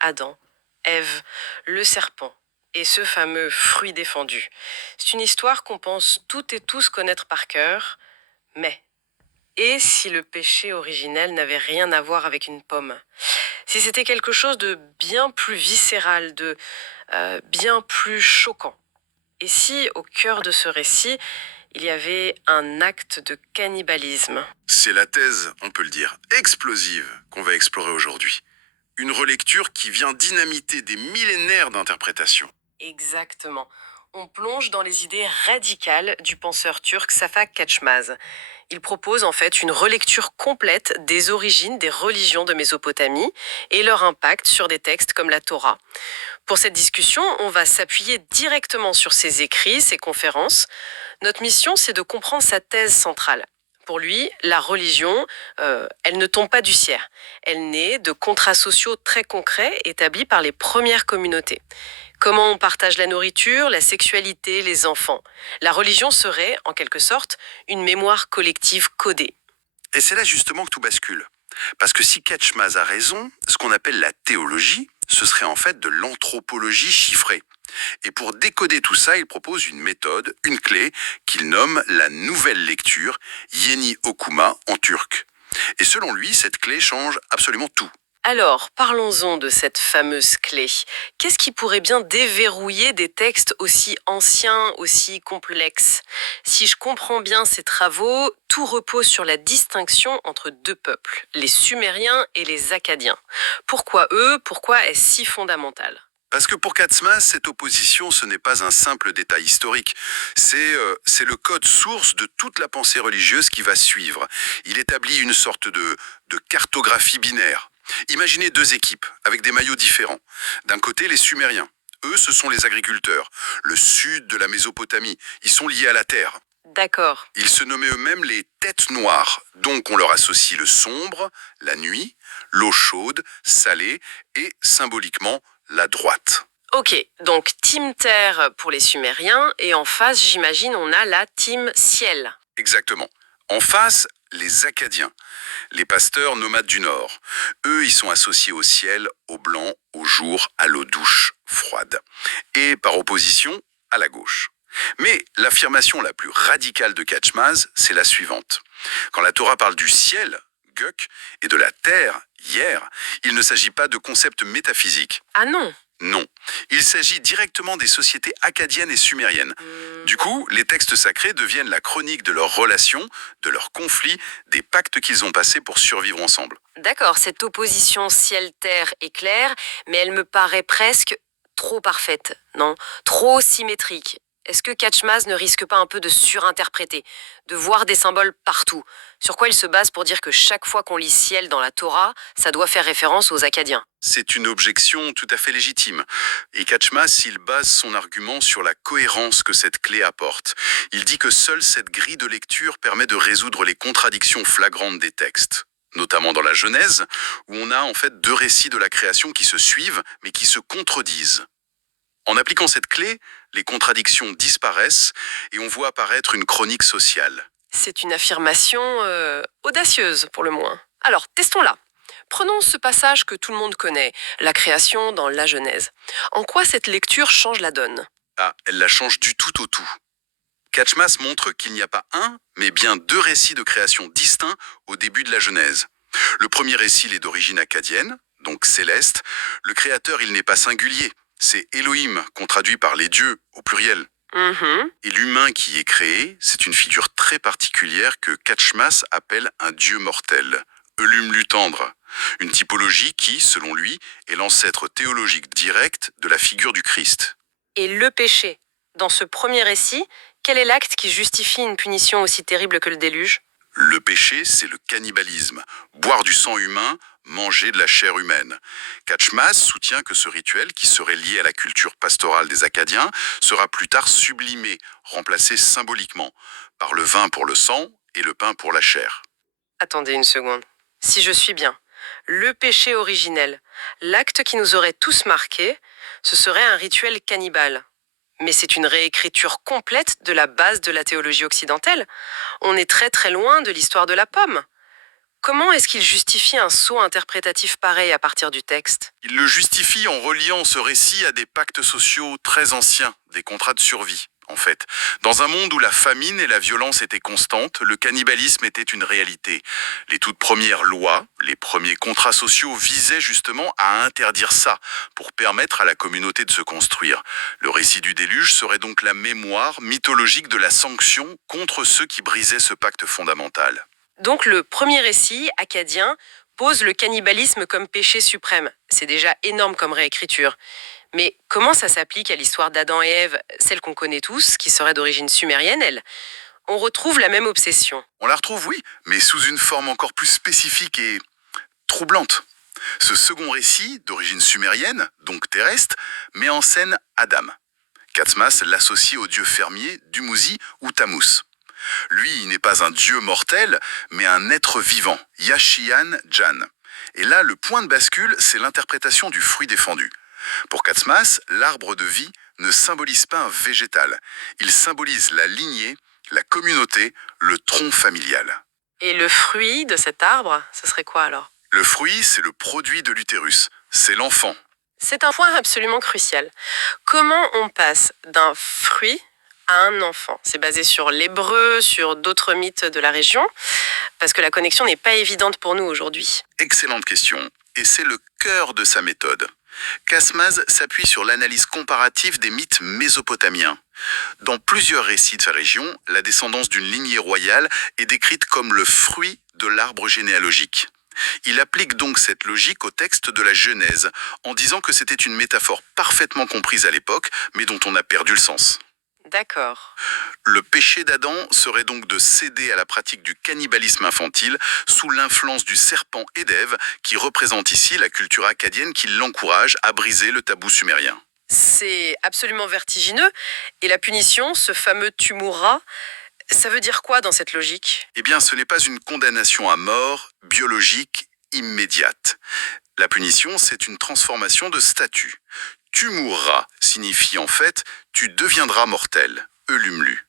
Adam, Ève, le serpent et ce fameux fruit défendu. C'est une histoire qu'on pense toutes et tous connaître par cœur, mais et si le péché originel n'avait rien à voir avec une pomme? Si c'était quelque chose de bien plus viscéral, de bien plus choquant? Et si, au cœur de ce récit, il y avait un acte de cannibalisme? C'est la thèse, on peut le dire, explosive qu'on va explorer aujourd'hui. Une relecture qui vient dynamiter des millénaires d'interprétations. Exactement. On plonge dans les idées radicales du penseur turc Safa Kaçmaz. Il propose en fait une relecture complète des origines des religions de Mésopotamie et leur impact sur des textes comme la Torah. Pour cette discussion, on va s'appuyer directement sur ses écrits, ses conférences. Notre mission, c'est de comprendre sa thèse centrale. Pour lui, la religion, elle ne tombe pas du ciel. Elle naît de contrats sociaux très concrets établis par les premières communautés. Comment on partage la nourriture, la sexualité, les enfants. La religion serait, en quelque sorte, une mémoire collective codée. Et c'est là justement que tout bascule. Parce que si Kaczmaz a raison, ce qu'on appelle la théologie, ce serait en fait de l'anthropologie chiffrée. Et pour décoder tout ça, il propose une méthode, une clé, qu'il nomme la nouvelle lecture, Yeni Okuma en turc. Et selon lui, cette clé change absolument tout. Alors, parlons-en de cette fameuse clé. Qu'est-ce qui pourrait bien déverrouiller des textes aussi anciens, aussi complexes? Si je comprends bien ces travaux, tout repose sur la distinction entre deux peuples, les Sumériens et les Akkadiens. Pourquoi eux? Pourquoi est-ce si fondamental? Parce que pour Katzmas, cette opposition, ce n'est pas un simple détail historique. C'est le code source de toute la pensée religieuse qui va suivre. Il établit une sorte de cartographie binaire. Imaginez deux équipes avec des maillots différents. D'un côté, les Sumériens. Eux, ce sont les agriculteurs. Le sud de la Mésopotamie. Ils sont liés à la terre. D'accord. Ils se nommaient eux-mêmes les têtes noires. Donc on leur associe le sombre, la nuit, l'eau chaude, salée et symboliquement la droite. Ok, donc Team Terre pour les Sumériens, et en face, j'imagine, on a la Team Ciel. Exactement. En face, les Acadiens, les pasteurs nomades du Nord. Eux, ils sont associés au ciel, au blanc, au jour, à l'eau douce, froide. Et par opposition, à la gauche. Mais l'affirmation la plus radicale de Kaczmaz, c'est la suivante. Quand la Torah parle du ciel, Guk, et de la terre, Hier, il ne s'agit pas de concepts métaphysiques. Ah non. Non, il s'agit directement des sociétés acadiennes et sumériennes. Du coup, les textes sacrés deviennent la chronique de leurs relations, de leurs conflits, des pactes qu'ils ont passés pour survivre ensemble. D'accord, cette opposition ciel-terre est claire, mais elle me paraît presque trop parfaite, non? Trop symétrique. Est-ce que Kaczmaz ne risque pas un peu de surinterpréter, de voir des symboles partout? Sur quoi il se base pour dire que chaque fois qu'on lit ciel dans la Torah, ça doit faire référence aux Acadiens? C'est une objection tout à fait légitime. Et Kaczmas, il base son argument sur la cohérence que cette clé apporte. Il dit que seule cette grille de lecture permet de résoudre les contradictions flagrantes des textes, notamment dans la Genèse, où on a en fait deux récits de la création qui se suivent, mais qui se contredisent. En appliquant cette clé, les contradictions disparaissent et on voit apparaître une chronique sociale. C'est une affirmation audacieuse, pour le moins. Alors, testons-la. Prenons ce passage que tout le monde connaît, la création dans la Genèse. En quoi cette lecture change la donne? Ah, elle la change du tout au tout. Kaczmas montre qu'il n'y a pas un, mais bien deux récits de création distincts au début de la Genèse. Le premier récit il est d'origine acadienne, donc céleste. Le créateur, il n'est pas singulier. C'est Elohim, qu'on traduit par les dieux, au pluriel. Mhm. Et l'humain qui est créé, c'est une figure très particulière que Kaczmas appelle un dieu mortel, Eulum Lutendre. Une typologie qui, selon lui, est l'ancêtre théologique direct de la figure du Christ. Et le péché. Dans ce premier récit, quel est l'acte qui justifie une punition aussi terrible que le déluge? Le péché, c'est le cannibalisme. Boire du sang humain, manger de la chair humaine. Kaczmas soutient que ce rituel, qui serait lié à la culture pastorale des Acadiens, sera plus tard sublimé, remplacé symboliquement, par le vin pour le sang et le pain pour la chair. Attendez une seconde. Si je suis bien, le péché originel, l'acte qui nous aurait tous marqués, ce serait un rituel cannibale. Mais c'est une réécriture complète de la base de la théologie occidentale. On est très très loin de l'histoire de la pomme. Comment est-ce qu'il justifie un saut interprétatif pareil à partir du texte? Il le justifie en reliant ce récit à des pactes sociaux très anciens, des contrats de survie. En fait, dans un monde où la famine et la violence étaient constantes, le cannibalisme était une réalité. Les toutes premières lois, les premiers contrats sociaux visaient justement à interdire ça, pour permettre à la communauté de se construire. Le récit du déluge serait donc la mémoire mythologique de la sanction contre ceux qui brisaient ce pacte fondamental. Donc le premier récit, acadien, pose le cannibalisme comme péché suprême. C'est déjà énorme comme réécriture. Mais comment ça s'applique à l'histoire d'Adam et Ève, celle qu'on connaît tous, qui serait d'origine sumérienne, elle? On retrouve la même obsession. On la retrouve, oui, mais sous une forme encore plus spécifique et troublante. Ce second récit, d'origine sumérienne, donc terrestre, met en scène Adam. Katsmas l'associe au dieu fermier Dumuzi ou Tammuz. Lui, il n'est pas un dieu mortel, mais un être vivant, Yashian Jan. Et là, le point de bascule, c'est l'interprétation du fruit défendu. Pour Katsmas, l'arbre de vie ne symbolise pas un végétal. Il symbolise la lignée, la communauté, le tronc familial. Et le fruit de cet arbre, ce serait quoi alors? Le fruit, c'est le produit de l'utérus. C'est l'enfant. C'est un point absolument crucial. Comment on passe d'un fruit à un enfant? C'est basé sur l'hébreu, sur d'autres mythes de la région, parce que la connexion n'est pas évidente pour nous aujourd'hui. Excellente question. Et c'est le cœur de sa méthode. Katsmas s'appuie sur l'analyse comparative des mythes mésopotamiens. Dans plusieurs récits de sa région, la descendance d'une lignée royale est décrite comme le fruit de l'arbre généalogique. Il applique donc cette logique au texte de la Genèse, en disant que c'était une métaphore parfaitement comprise à l'époque, mais dont on a perdu le sens. D'accord. Le péché d'Adam serait donc de céder à la pratique du cannibalisme infantile sous l'influence du serpent et d'Ève, qui représente ici la culture acadienne qui l'encourage à briser le tabou sumérien. C'est absolument vertigineux. Et la punition, ce fameux tu mourras, ça veut dire quoi dans cette logique? Eh bien, ce n'est pas une condamnation à mort biologique immédiate. La punition, c'est une transformation de statut. Tu mourras signifie en fait tu deviendras mortel, Eulumlu.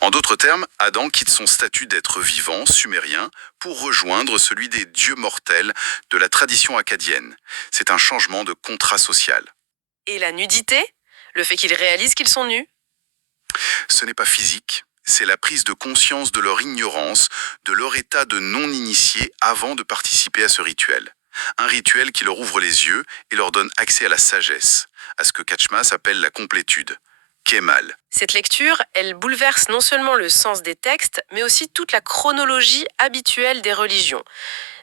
En d'autres termes, Adam quitte son statut d'être vivant sumérien pour rejoindre celui des dieux mortels de la tradition acadienne. C'est un changement de contrat social. Et la nudité? Le fait qu'ils réalisent qu'ils sont nus? Ce n'est pas physique, c'est la prise de conscience de leur ignorance, de leur état de non-initié avant de participer à ce rituel. Un rituel qui leur ouvre les yeux et leur donne accès à la sagesse, à ce que Katsmas appelle la complétude. Kemal. Cette lecture, elle bouleverse non seulement le sens des textes, mais aussi toute la chronologie habituelle des religions.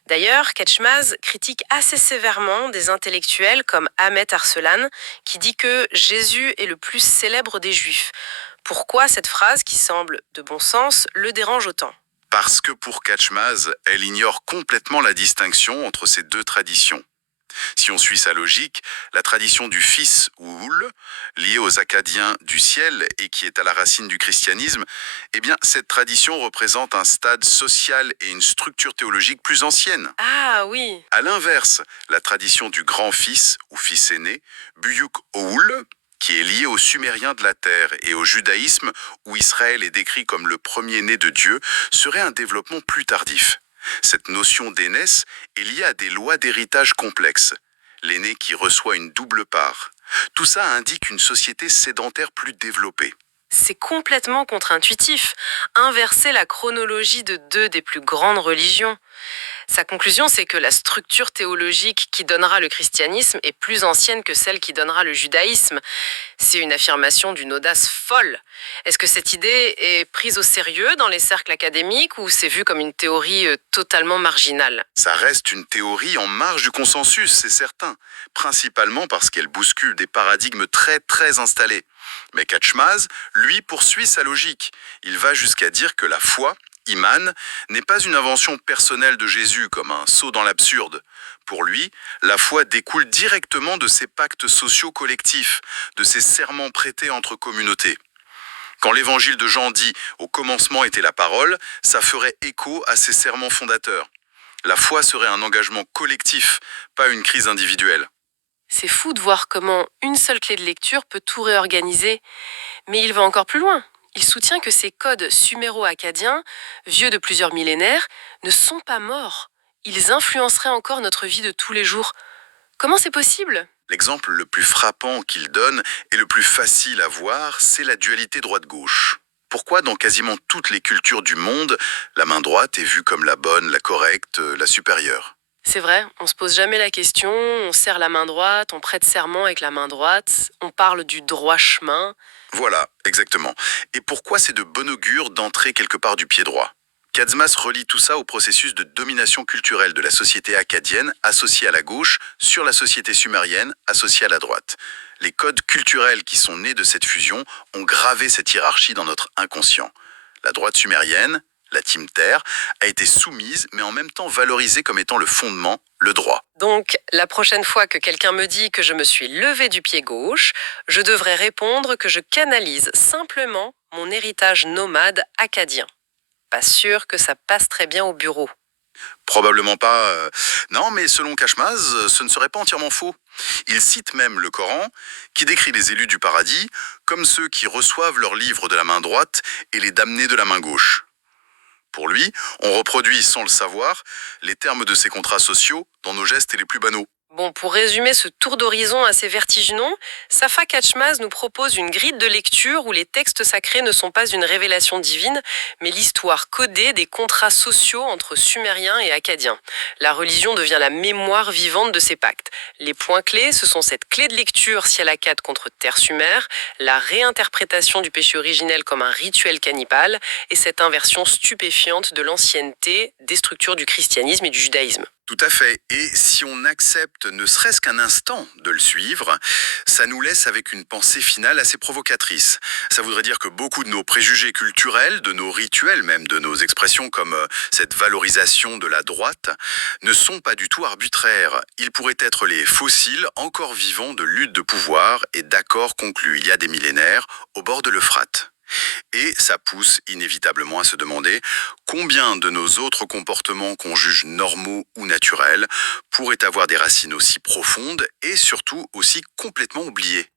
D'ailleurs, Ketchmaz critique assez sévèrement des intellectuels comme Ahmet Arselan, qui dit que Jésus est le plus célèbre des Juifs. Pourquoi cette phrase, qui semble de bon sens, le dérange autant? Parce que pour Katsmas, elle ignore complètement la distinction entre ces deux traditions. Si on suit sa logique, la tradition du fils Ouhoul, liée aux Acadiens du ciel et qui est à la racine du christianisme, eh bien cette tradition représente un stade social et une structure théologique plus ancienne. Ah oui, À l'inverse, la tradition du grand-fils ou fils aîné, Buyuk Ouhoul, qui est liée aux Sumériens de la terre et au judaïsme où Israël est décrit comme le premier-né de Dieu, serait un développement plus tardif. Cette notion d'aînesse est liée à des lois d'héritage complexes. L'aîné qui reçoit une double part. Tout ça indique une société sédentaire plus développée. c'est complètement contre-intuitif. Inverser la chronologie de deux des plus grandes religions. Sa conclusion, c'est que la structure théologique qui donnera le christianisme est plus ancienne que celle qui donnera le judaïsme. C'est une affirmation d'une audace folle. Est-ce que cette idée est prise au sérieux dans les cercles académiques ou c'est vu comme une théorie totalement marginale? Ça reste une théorie en marge du consensus, c'est certain, principalement parce qu'elle bouscule des paradigmes très installés. Mais Katsmas, lui, poursuit sa logique. Il va jusqu'à dire que la foi, Iman, n'est pas une invention personnelle de Jésus comme un saut dans l'absurde. Pour lui, la foi découle directement de ces pactes sociaux collectifs, de ces serments prêtés entre communautés. Quand l'évangile de Jean dit « Au commencement était la parole », ça ferait écho à ces serments fondateurs. La foi serait un engagement collectif, pas une crise individuelle. C'est fou de voir comment une seule clé de lecture peut tout réorganiser. Mais il va encore plus loin. Il soutient que ces codes suméro-acadiens, vieux de plusieurs millénaires, ne sont pas morts. ils influenceraient encore notre vie de tous les jours. Comment c'est possible? L'exemple le plus frappant qu'il donne et le plus facile à voir, c'est la dualité droite-gauche. Pourquoi dans quasiment toutes les cultures du monde, la main droite est vue comme la bonne, la correcte, la supérieure? C'est vrai, on se pose jamais la question, on serre la main droite, on prête serment avec la main droite, on parle du droit chemin. Voilà, exactement. Et pourquoi c'est de bon augure d'entrer quelque part du pied droit? Katzmas relie tout ça au processus de domination culturelle de la société akkadienne associée à la gauche sur la société sumérienne associée à la droite. Les codes culturels qui sont nés de cette fusion ont gravé cette hiérarchie dans notre inconscient. La droite sumérienne, la Timter, a été soumise mais en même temps valorisée comme étant le fondement, le droit. Donc, la prochaine fois que quelqu'un me dit que je me suis levé du pied gauche, je devrais répondre que je canalise simplement mon héritage nomade akkadien. Pas sûr que ça passe très bien au bureau. Probablement pas. Non, mais selon Kashmaz, ce ne serait pas entièrement faux. Il cite même le Coran, qui décrit les élus du paradis comme ceux qui reçoivent leur livre de la main droite et les damnés de la main gauche. Pour lui, on reproduit sans le savoir les termes de ces contrats sociaux dans nos gestes les plus banaux. Bon, pour résumer ce tour d'horizon assez vertigineux, Safa Catchmaz nous propose une grille de lecture où les textes sacrés ne sont pas une révélation divine, mais l'histoire codée des contrats sociaux entre Sumériens et Akkadiens. La religion devient la mémoire vivante de ces pactes. Les points clés, ce sont cette clé de lecture ciel akkad contre terre sumère, la réinterprétation du péché originel comme un rituel cannibale, et cette inversion stupéfiante de l'ancienneté des structures du christianisme et du judaïsme. Tout à fait. Et si on accepte ne serait-ce qu'un instant de le suivre, ça nous laisse avec une pensée finale assez provocatrice. Ça voudrait dire que beaucoup de nos préjugés culturels, de nos rituels, même de nos expressions comme cette valorisation de la droite, ne sont pas du tout arbitraires. Ils pourraient être les fossiles encore vivants de luttes de pouvoir et d'accords conclus il y a des millénaires au bord de l'Euphrate. Et ça pousse inévitablement à se demander combien de nos autres comportements qu'on juge normaux ou naturels pourraient avoir des racines aussi profondes et surtout aussi complètement oubliées.